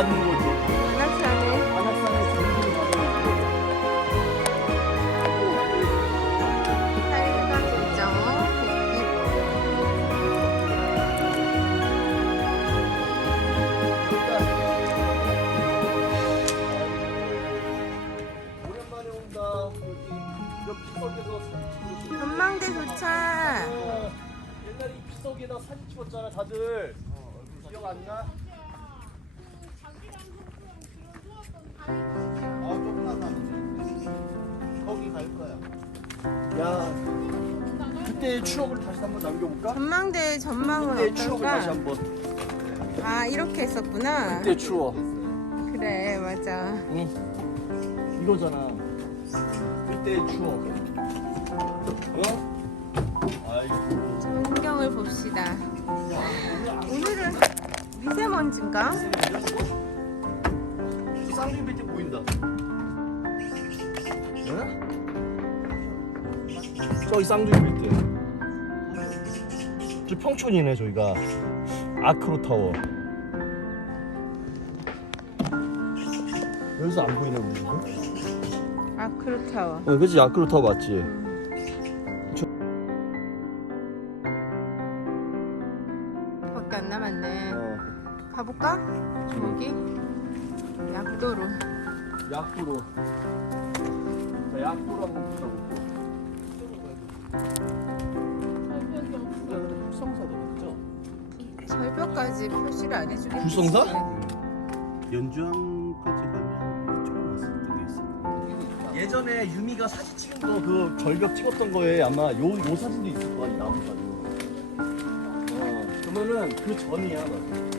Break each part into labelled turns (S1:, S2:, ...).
S1: 전
S2: 야.
S1: 야, 그때의 추억을 다시 한번 남겨볼까?
S3: 전망대 전망은
S1: 그때의 추억을 다시
S3: 어떨까?
S1: 한번.
S3: 아 이렇게 했었구나
S1: 그때 추억.
S3: 그래 맞아
S1: 응? 이거잖아. 그때의 추억. 어? 아이고.
S3: 전경을 봅시다 오늘은 미세먼지인가?
S1: 쌍둥이 밑에 보인다. 응? 저기 쌍둥이 밑에. 저 평촌이네 저기가. 아크로 타워. 여기서 안 보이네 우리.
S3: 아크로타워
S1: 어, 그치 아크로 타워 맞지?
S3: 밖에 안 남았네
S1: 어.
S3: 가볼까? 여기 약도로
S1: 약도로. 자 약도로 한번 붙여볼게. 불성사도 맞죠?
S3: 절벽까지 표시를 안 해주겠지
S1: 불성사?
S2: 연주항까지 가면 조금 왔을 때도 있어.
S1: 예전에 유미가 사진 찍은 거 그 절벽 찍었던 거에 아마 요, 요 사진도 있을 거야 사진 어 그러면은 그 전이야 맞아.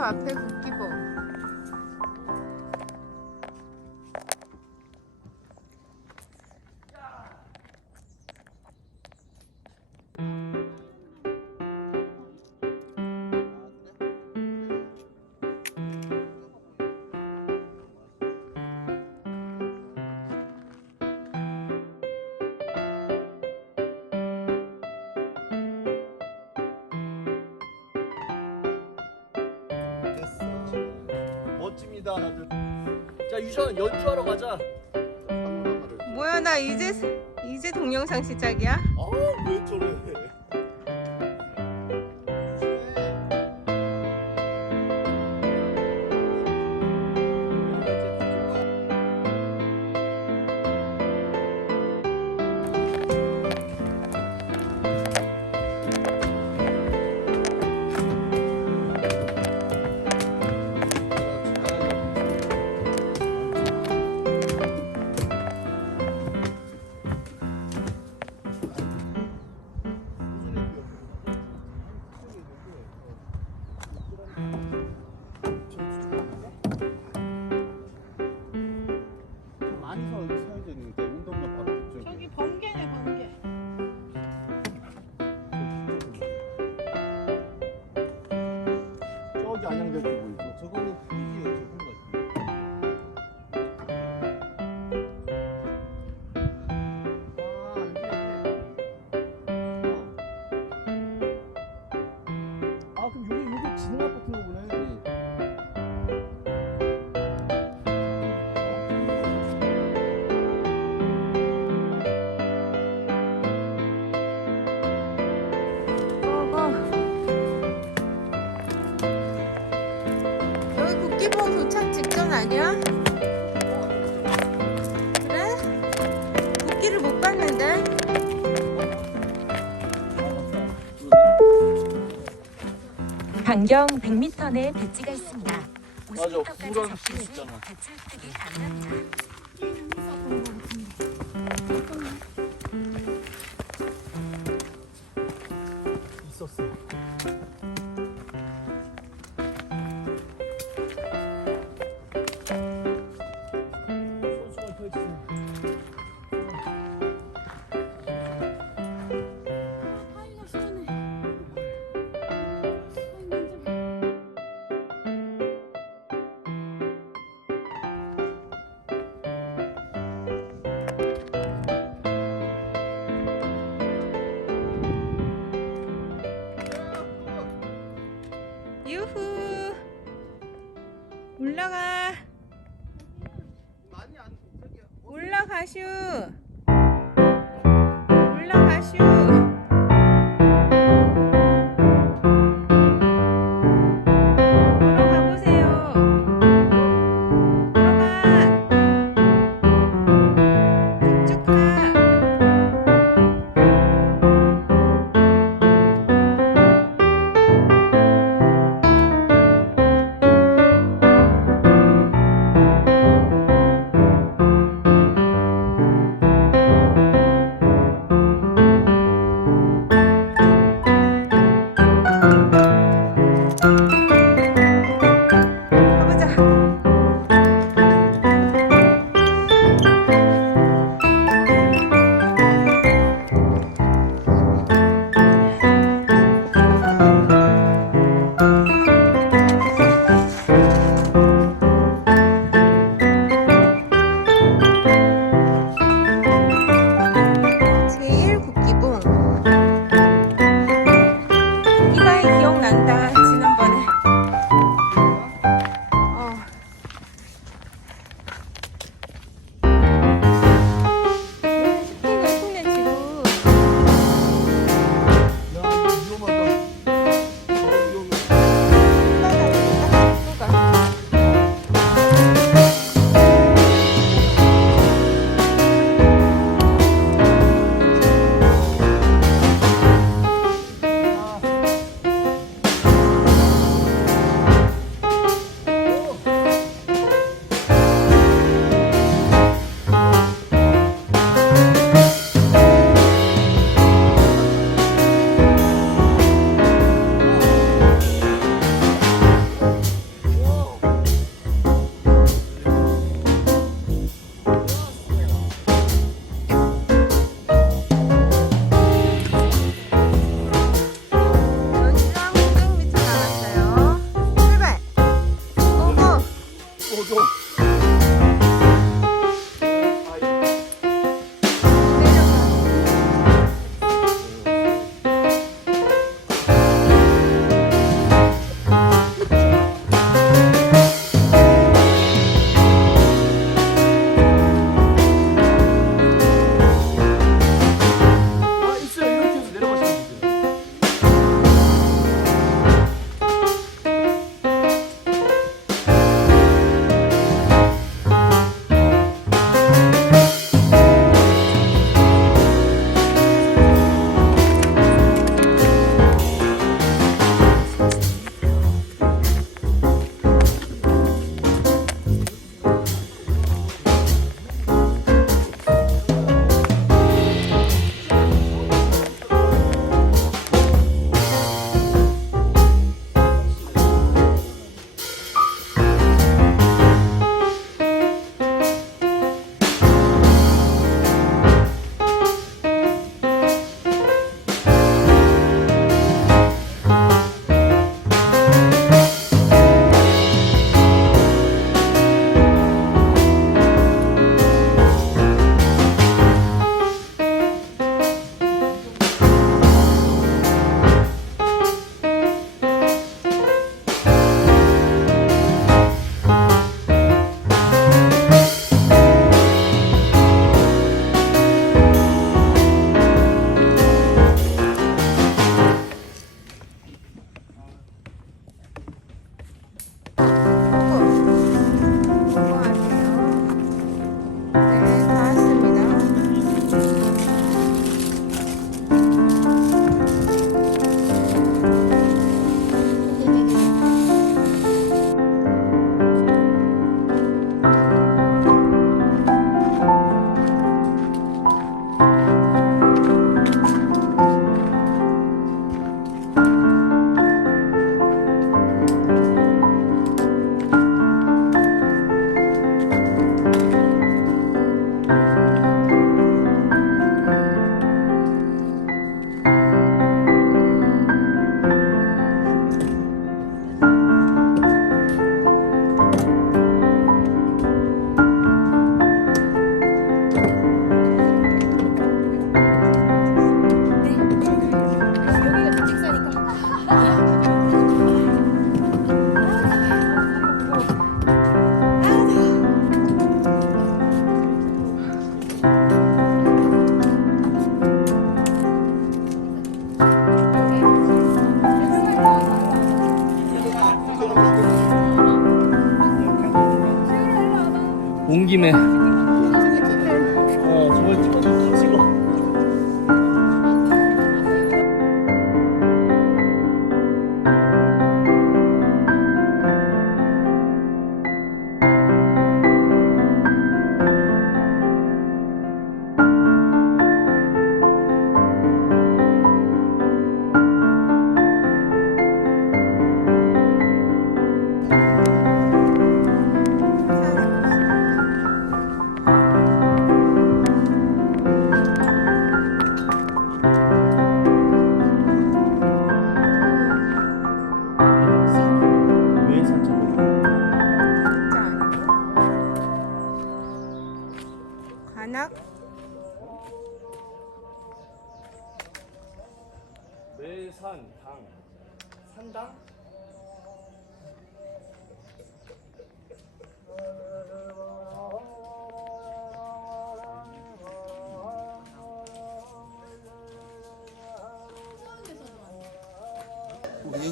S3: 앞에 국기봉
S1: 멋집니다 다들 자 유전 연주하러 가자.
S3: 뭐야 나 이제 이제 동영상 시작이야?
S1: 아왜 저래
S4: 반경 100m 내 배지가 있습니다.
S1: 맞아,
S4: 50m까지
S1: 그런
S4: 접근 핀시
S1: 있잖아.
S4: 배출 획득이 가능합니다.
S1: 온 김에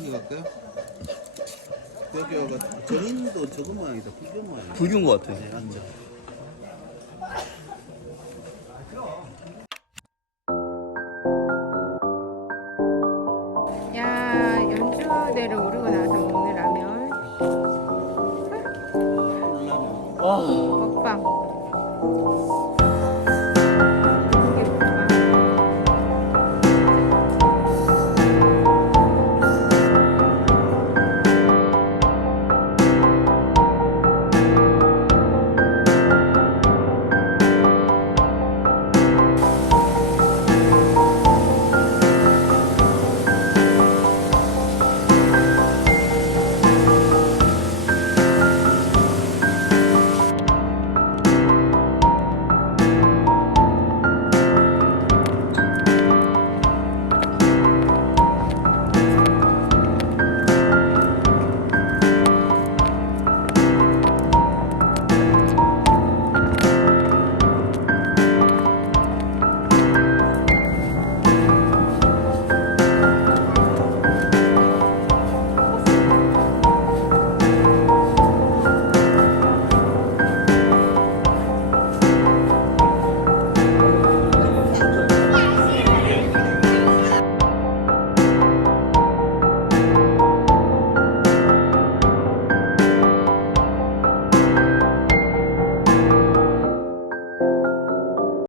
S2: 여기 갈까요? 여기가 전인도 저거 모양이다. 불교 모양이다.
S1: 불교인 것 같아
S2: 네.
S3: 야 연주대를 오르고 나서 오늘
S2: 라면.
S1: 와
S3: 먹방